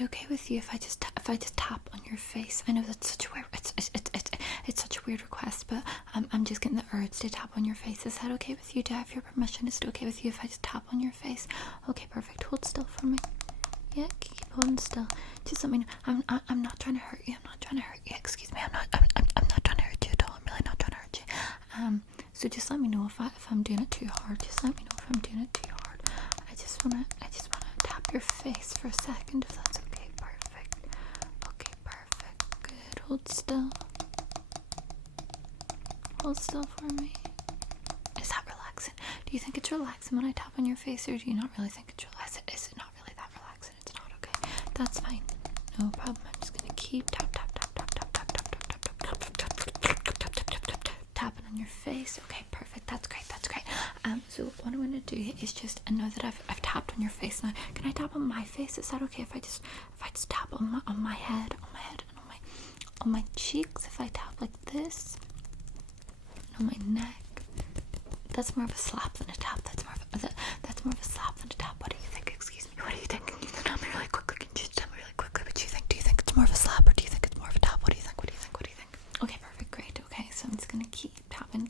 it okay with you if I just tap on your face? I know that's such a weird it's such a weird request, but I'm just getting the urge to tap on your face. Is that okay with you? Do I have your permission? Is it okay with you if I just tap on your face? Okay, perfect. Hold still for me. Yeah, keep holding still. Just let me know. I'm not trying to hurt you. I'm not trying to hurt you. Excuse me. I'm not trying to hurt you at all. I'm really not trying to hurt you. So just let me know if I'm doing it too hard. Just let me know if I'm doing it too hard. I just wanna tap your face for a second, if that's okay. Perfect. Okay, perfect. Good. Hold still. Hold still for me. Is that relaxing? Do you think it's relaxing when I tap on your face, or do you not really think it's relaxing? Is it not really that relaxing? It's not okay. That's fine. No problem. I'm just gonna keep tapping on your face. Okay, perfect. That's great. That's great. So what I'm gonna do is just, I know that I've tapped on your face now. Can I tap on my face? Is that okay if I just tap on my head, and on my cheeks? If I tap like this, and on my neck. That's more of a slap than a tap. That's more of a slap than a tap. What do you think? Excuse me. What do you think? Can you tell me really quickly? Can you just tell me really quickly what you think? Do you think it's more of a slap, or do you think it's more of a tap? What do you think? What do you think? What do you think? Okay, perfect, great. Okay, so I'm just gonna keep tapping,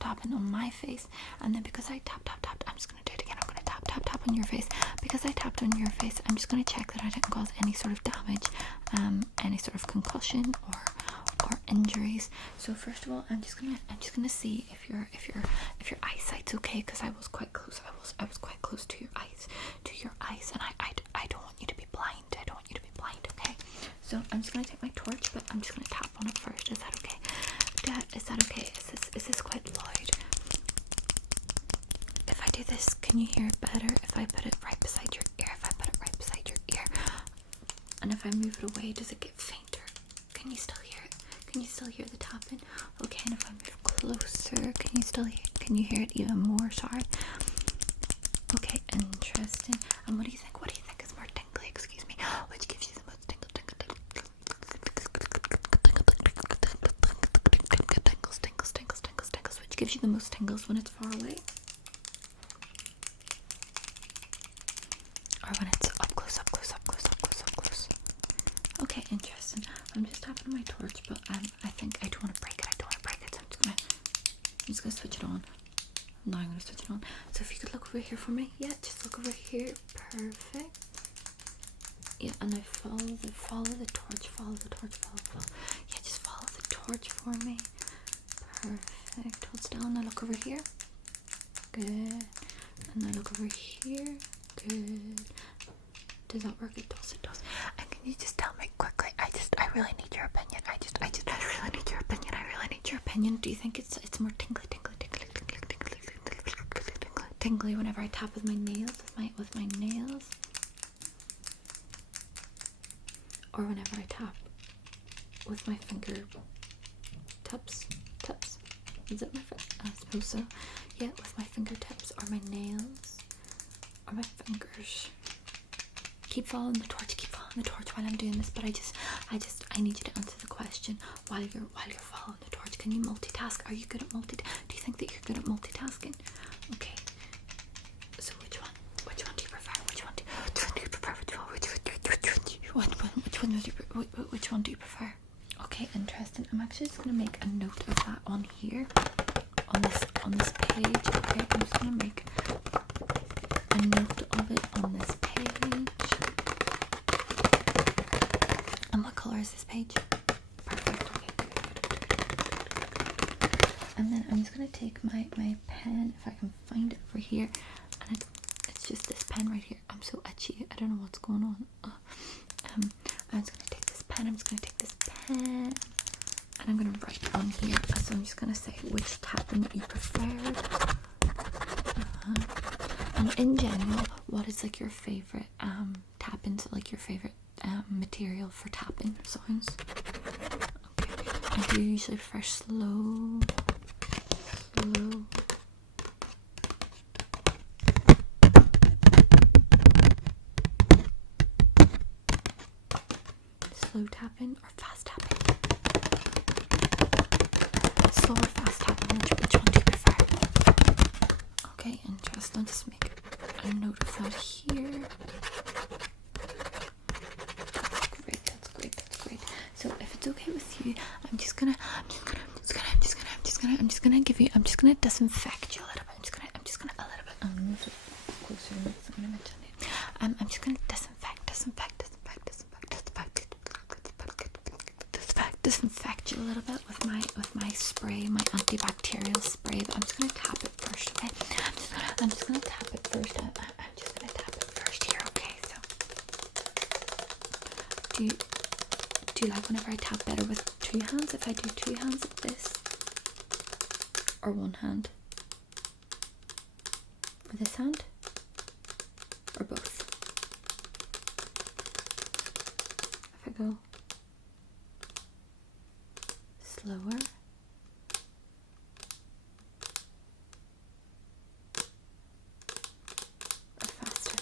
tapping on my face, and then because I tapped, I'm just gonna do it again. I'm gonna tap on your face. Because I tapped on your face, I'm just gonna check that I didn't cause any sort of damage, any sort of concussion or injuries. So first of all, I'm just gonna see if your eyesight's okay, because I was quite close. I was quite close to your eyes, and I don't want you to be blind. I don't want you to be blind. Okay. So I'm just gonna take my torch, but I'm just gonna tap on it first. Is that okay? Is that okay? Is this quite loud? If I do this, can you hear it better? If I put it right beside your ear, and if I move it away, does it get fainter? Can you still hear it? Can you still hear the tapping? Okay, and if I move closer, can you hear it even more? Sorry. Okay, interesting. And what do you think? What do you think is more tingly? Excuse me. Which gives you the most tingles? Which gives you the most tingles when it's far away, or when it's up close? Okay, interesting. I'm just tapping my torch, but I think I don't want to break it. So I'm just gonna switch it on. Now I'm gonna switch it on. So if you could look over here for me. Yeah, just look over here. Perfect. Yeah, and I follow the torch. Yeah, just follow the torch for me. Perfect. Hold still, and I look over here. Good. And I look over here. Good. Does that work? It does. And can you just tell me quickly? I really need your opinion. I really need your opinion. Do you think it's more tingly whenever I tap with my nails, with my nails, or whenever I tap with my finger tips? Is it my I suppose so. Yeah, with my fingertips or my nails or my fingers. Keep following the torch while I'm doing this, but I need you to answer the question while you're following the torch. Can you multitask? Are you good at multitasking? Do you think that you're good at multitasking? Okay. So which one do you prefer? Which one do you prefer? Okay, interesting. I'm actually just gonna make a note of that on here, on this page. Okay, I'm just gonna make a note of it on this page. And what color is this page? Perfect. Okay. And then I'm just gonna take my pen, if I can find it over here, and it's just this pen right here. I'm so itchy. I don't know what's going on. I'm just gonna take this pen, and I'm gonna write on here. So I'm just gonna say which tapping that you preferred. And in general, what is like your favorite tappings, like your favorite material for tapping sounds? Okay. And do you usually prefer slow? Slow tapping or fast tapping? Slow or fast tapping? Which one do you prefer? Okay, interesting. I'll just make a note of that here. disinfect you a little bit. I'm just gonna a little bit. Move it closer to me. I'm gonna mention it. I'm just gonna disinfect you a little bit with my spray, my antibacterial spray. But I'm just gonna tap it first, okay? I'm just gonna tap it first. I'm just gonna tap it first here, okay? So, do you like whenever I tap better with 2 hands? If I do 2 hands like this, or 1 hand, or this hand, or both? If I go slower, or faster?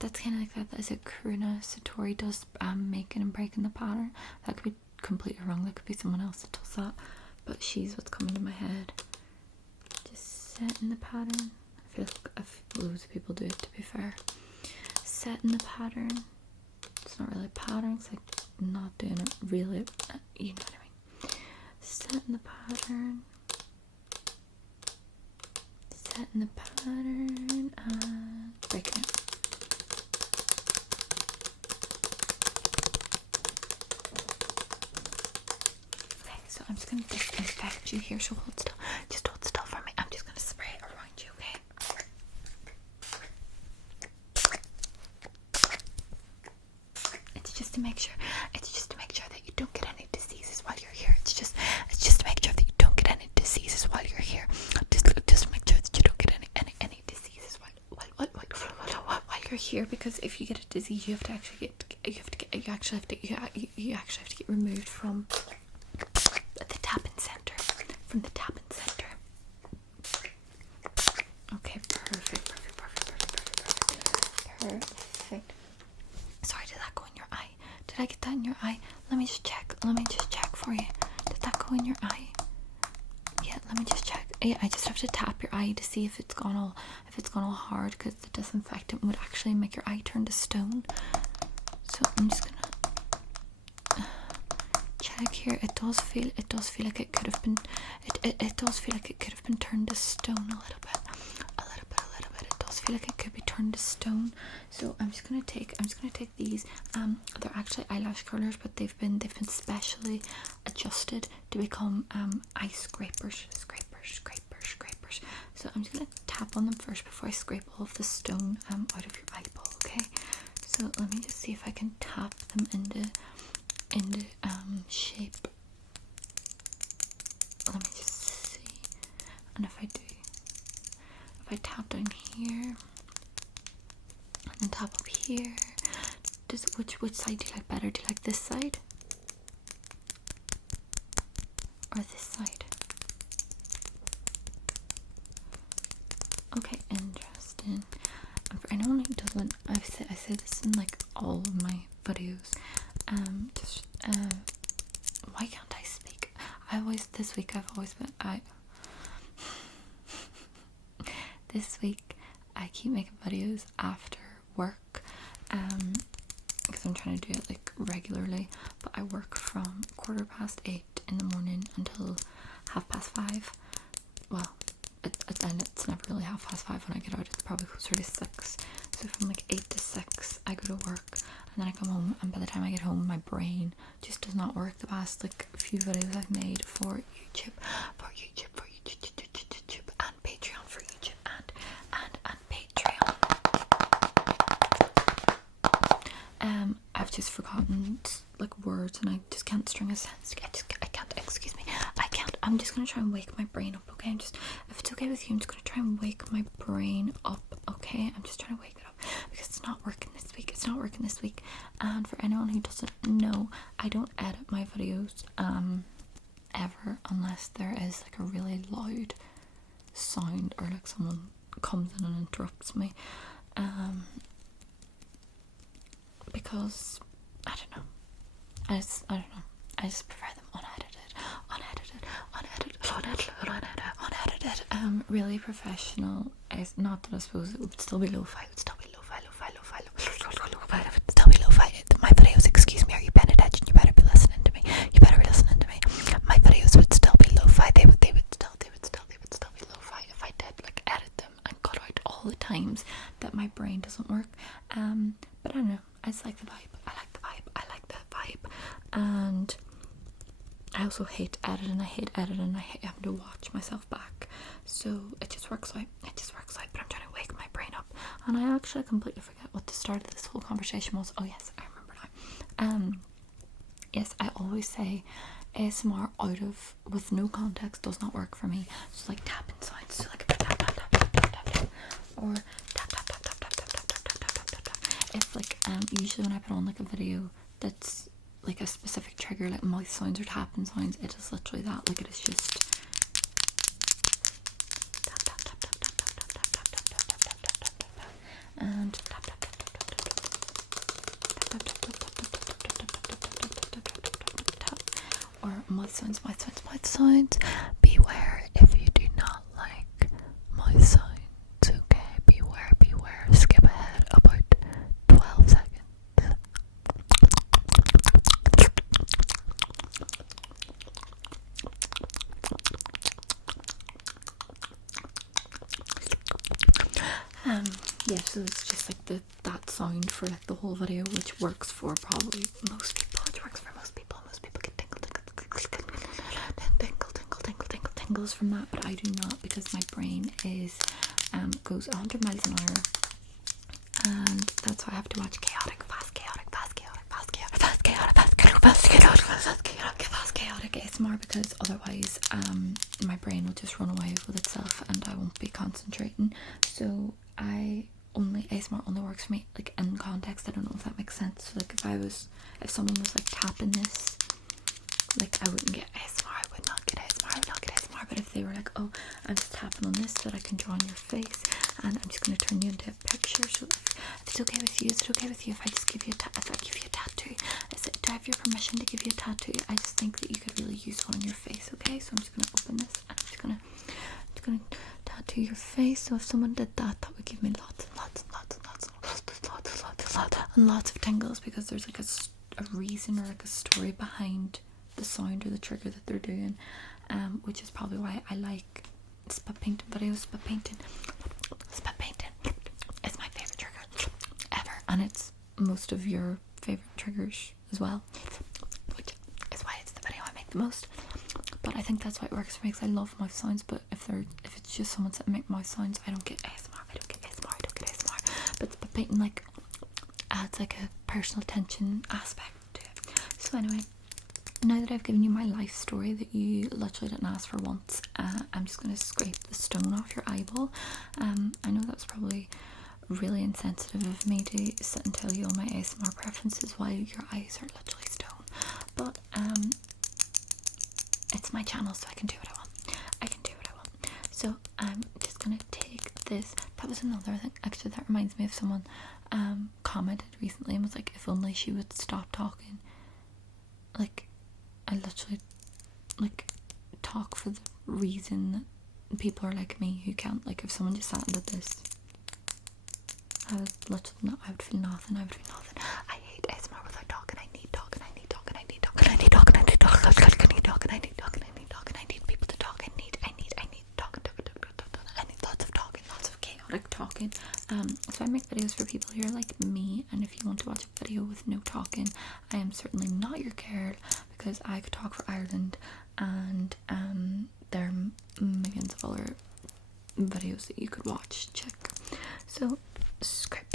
That's kind of like that as a Karuna Satori does making and breaking the pattern. That could be completely wrong. That could be someone else that does that, but she's what's coming to my head. Just setting the pattern. I feel like loads of people do it, to be fair. Setting the pattern. It's not really a pattern. It's like not doing it really. You know what I mean. Setting the pattern. Setting the pattern and breaking it. So I'm just going to disinfect you here, so hold still. Just hold still for me. I'm just going to spray it around you, okay? It's just to make sure that you don't get any diseases while you're here. It's just to make sure that you don't get any diseases while you're here. Just make sure that you don't get any diseases while you're here, because if you get a disease, you actually have to get removed from the tapping center. Okay, perfect. Sorry, did that go in your eye? Did I get that in your eye? Let me just check for you. Did that go in your eye? Yeah, let me just check. Yeah, I just have to tap your eye to see if it's gone all hard, because the disinfectant would actually make your eye turn to stone. So I'm just gonna check here. It does feel like it could have been turned to stone a little bit. It does feel like it could be turned to stone. So I'm just gonna take these. They're actually eyelash curlers, but they've been specially adjusted to become eye scrapers. So I'm just gonna tap on them first before I scrape all of the stone out of your eyeball. Okay. So let me just see if I can tap them into shape. Let me just see. And if I tap down here and then tap up here, which side do you like better? Do you like this side or this side? Okay, interesting. And for anyone who doesn't, I say this in like all of my videos. Why can't I speak? This week I keep making videos after work, because I'm trying to do it like regularly, but I work from 8:15 in the morning until 5:30. Well, it's never really 5:30 when I get out. It's probably closer to 6. So from like 8 to 6 I go to work, and then I come home, and by the time I get home my brain just does not work. The past like few videos I've made for YouTube and Patreon, for YouTube and Patreon, I've just forgotten like words, and I just can't string a sentence. I can't. Excuse me. I can't. I'm just gonna try and wake my brain up. Okay. If it's okay with you, I'm just gonna try and wake my brain up. Okay. I'm just trying to wake it up because it's not working this week. And for anyone who doesn't know, I don't edit my videos ever unless there is like a really loud sound or like someone comes in and interrupts me. Because I don't know. I just prefer them unedited. Really professional. It's not that I suppose it would still be lo-fi. My videos, excuse call it times that my brain doesn't work. But I don't know, I just like the vibe. I like the vibe. And I also hate editing. I hate having to watch myself back. So it just works out. But I'm trying to wake my brain up. And I actually completely forget what the start of this whole conversation was. Oh yes, I remember now. Yes, I always say ASMR with no context does not work for me. So like tapping sounds, so like tap tap tap tap tap tap tap, or tap tap tap tap tap tap tap tap tap tap tap. It's like usually when I put on like a video that's like a specific trigger, like mouth sounds or tapping sounds, it is literally that. Like it is just tap tap tap tap tap tap tap tap tap tap tap tap tap tap tap, and tap tap tap tap tap tap tap tap tap tap tap tap tap tap, or mouth sounds. Beware if you do not like mouth sounds. Okay, beware. Skip ahead about 12 seconds. Yeah, so it's just like that sound for like the whole video, which works for probably most people. Most people get tingles from that, but I do not, because my brain goes 100 miles an hour, and that's why I have to watch fast chaotic ASMR, because otherwise my brain will just run away with itself and I won't be concentrating. So ASMR only works for me like in context. I don't know if that makes sense. So like if someone was like tapping this, like I wouldn't get ASMR. I would not get ASMR. But if they were like, oh, I'm just tapping on this so that I can draw on your face, and I'm just going to turn you into a picture. So if it's okay with you, if I just give you a tattoo? Do I have your permission to give you a tattoo? I just think that you could really use one on your face. Okay, so I'm just going to open this, and I'm just going to tattoo your face. So if someone did that, that would give me lots of tingles, because there's like a reason or like a story behind the sound or the trigger that they're doing, which is probably why I like spit painting videos. Spit painting is my favorite trigger ever, and it's most of your favorite triggers as well, which is why it's the video I make the most. But I think that's why it works for me, because I love mouth sounds. But if it's just someone sitting make mouth sounds, I don't get ASMR. But spit painting like adds like a personal attention aspect to it. So anyway, now that I've given you my life story that you literally didn't ask for once, I'm just going to scrape the stone off your eyeball. I know that's probably really insensitive of me to sit and tell you all my ASMR preferences while your eyes are literally stone, but it's my channel, so I can do what I want. So I'm just going to take this. That was another thing, actually, that reminds me of someone commented recently and was like, if only she would stop talking. Like, I literally like talk for the reason that people are like me who can't. Like, if someone just sat and did this, I would feel nothing. I hate ASMR without talking. I need talking. I need people to talk. I need talking. I need lots of talking, lots of chaotic talking. So I make videos for people who are like me, and if you want to watch a video with no talking, I am certainly not your girl, because I could talk for Ireland, and there are millions of other videos that you could watch. Check. So scrape.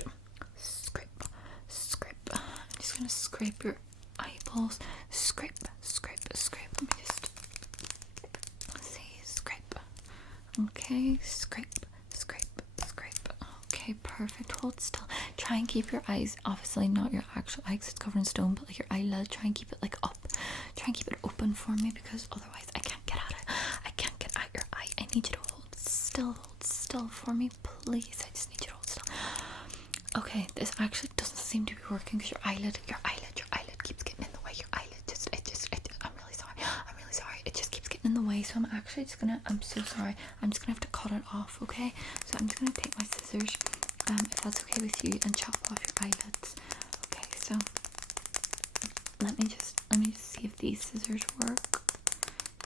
I'm just gonna scrape your eyeballs. Scrape. Let me just see. Scrape. Okay. Scrape. Okay, perfect. Hold still. Try and keep your eyes, obviously not your actual eyes, it's covered in stone, but like your eyelid, try and keep it like up. Try and keep it open for me, because otherwise I can't get at it. I can't get at your eye. I need you to hold still for me, please. I just need you to hold still. Okay, this actually doesn't seem to be working, because your eyelid keeps getting in the way. I'm really sorry. It just keeps getting in the way. So I'm so sorry. I'm just gonna have to cut it off, okay? So I'm just gonna take my scissors, if that's okay with you, and chop off your eyelids. Okay, so let me just see if these scissors work.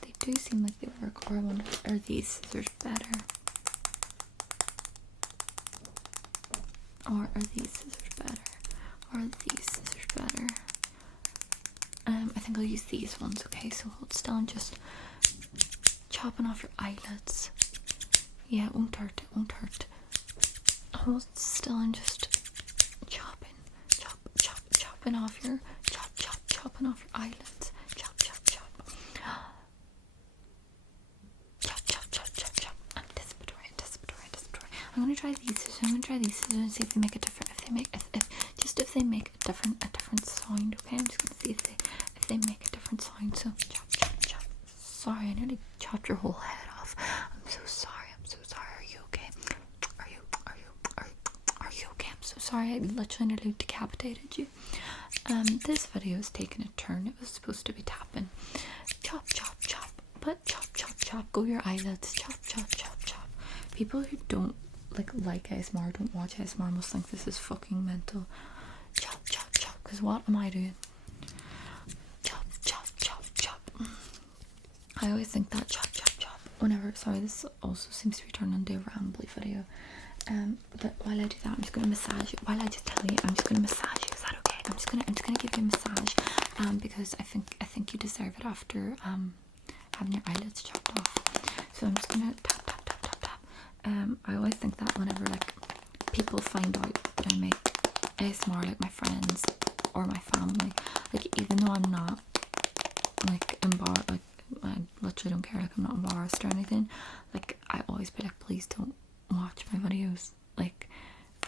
They do seem like they work, or I wonder, are these scissors better? Or are these scissors better? Or are these scissors better? I think I'll use these ones, okay? So hold still and just chopping off your eyelids. Yeah, it won't hurt, it won't hurt. Hold still and just chopping off your chopping off your eyelids. Chop. Anticipatory. I'm gonna try these scissors. And see if they make a different. If they make a different sound. Okay, I'm just gonna see if they make a different sound. So chop. Sorry, I nearly chopped your whole head off. I'm so sorry. Are you okay? Are you okay? I'm so sorry. I literally nearly decapitated you. This video is taking a turn. It was supposed to be tapping. Chop. But chop. Go your eyelids. Chop. People who don't like ASMR, don't watch ASMR, must think this is fucking mental. Chop. Because what am I doing? Chop. I always think that chop. Whenever, sorry, this also seems to be turned into a rambly video. But while I do that, I'm just gonna massage you. While I just tell you, I'm just gonna massage you. Is that okay? I'm just gonna give you a massage. Because I think you deserve it after having your eyelids chopped off. So I'm just gonna tap. I always think that whenever people find out that I make ASMR, my friends or my family, even though I'm not embarrassed, I literally don't care, I'm not embarrassed or anything, I always be please don't watch my videos,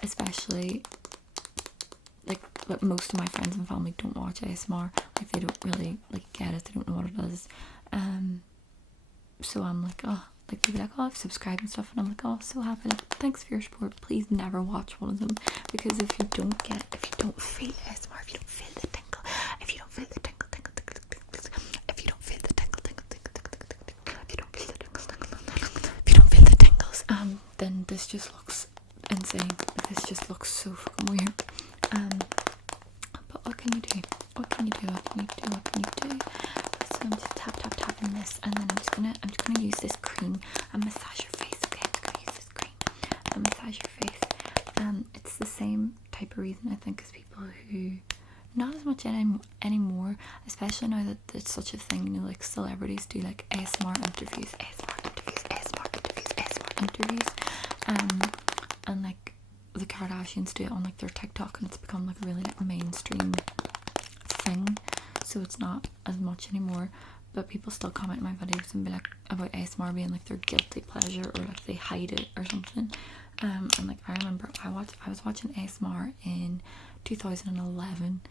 especially most of my friends and family don't watch ASMR, they don't really get it, they don't know what it is, so I'm they'd be I've subscribed and stuff, and I'm oh, so happy, thanks for your support, please never watch one of them, because if you don't feel ASMR, if you don't feel the tingle, if you don't feel the tingle, then this just looks insane. This just looks so fucking weird. But what can you do? So I'm just tapping this, and then I'm just gonna use this cream and massage your face. Okay, I'm just gonna use this cream and massage your face. It's the same type of reason I think as people who, not as much anymore, especially now that there's such a thing, celebrities do ASMR interviews, and the Kardashians do it on their TikTok, and it's become a really mainstream thing, so it's not as much anymore, but people still comment in my videos and be about ASMR being their guilty pleasure, or they hide it or something, and I remember I was watching ASMR in 2011,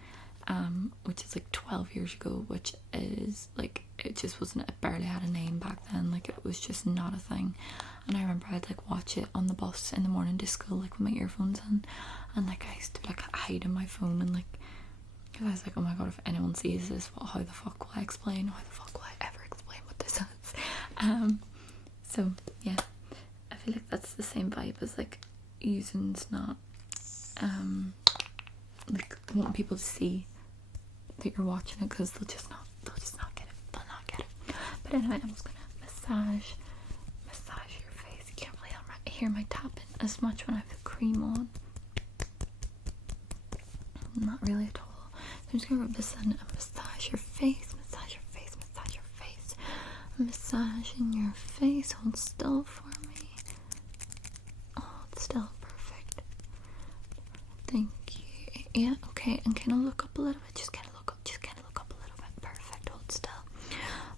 which is 12 years ago, which is it just wasn't, it barely had a name back then, it was just not a thing. And I remember I'd watch it on the bus in the morning to school with my earphones in, and I used to be hiding my phone, and because I was oh my god, if anyone sees this, how the fuck will I explain? How the fuck will I ever explain what this is? So yeah, I feel that's the same vibe as using's not wanting people to see that you're watching it, because they'll just not get it. But anyway, I'm just gonna massage your face. You can't really hear my tapping as much when I have the cream on. Not really at all. So I'm just gonna rub this in and massage your face. Massaging your face. Hold still for me. Hold still. Perfect. Thank you. Yeah, okay. And can I look up a little bit? Just kind of look up a little bit. Perfect.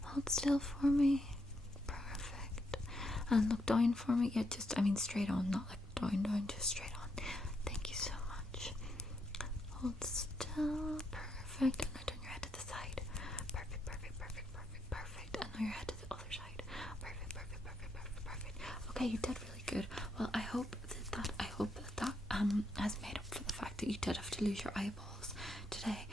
Hold still for me. Perfect. And look down for me. Yeah, straight on, not down, just straight on. Thank you so much. Hold still. Perfect. And now turn your head to the side. Perfect. And now your head to the other side. Perfect. Okay, you did really good. Well, I hope that has made up for the fact that you did have to lose your eyeballs today.